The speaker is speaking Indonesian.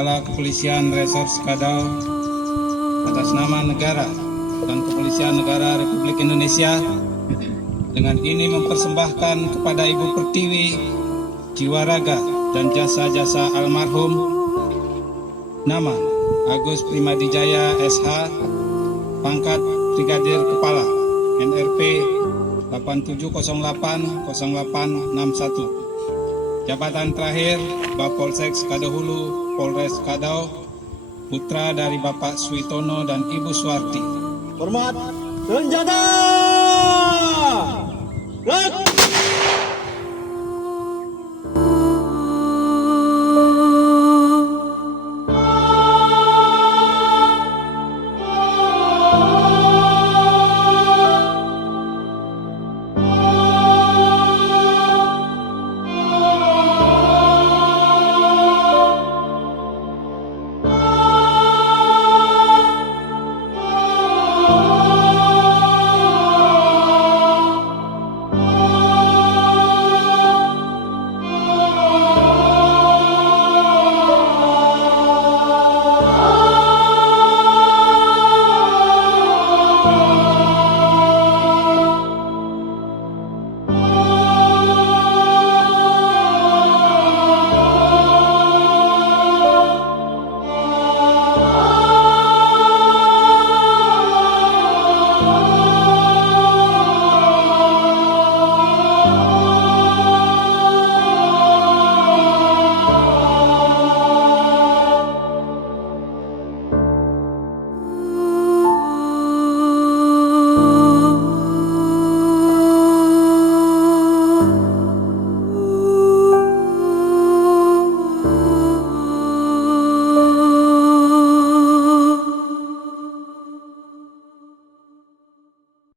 Kepala Kepolisian Resort Skadau atas nama negara dan Kepolisian Negara Republik Indonesia dengan ini mempersembahkan kepada Ibu Pertiwi jiwa raga dan jasa-jasa almarhum nama Agus Primadijaya SH, pangkat Brigadir Kepala, NRP 87080861. Jabatan terakhir Bapolsek Skadau Polres Skadau, putra dari Bapak Suitono dan Ibu Suwarti. Hormat senjata! Gerak!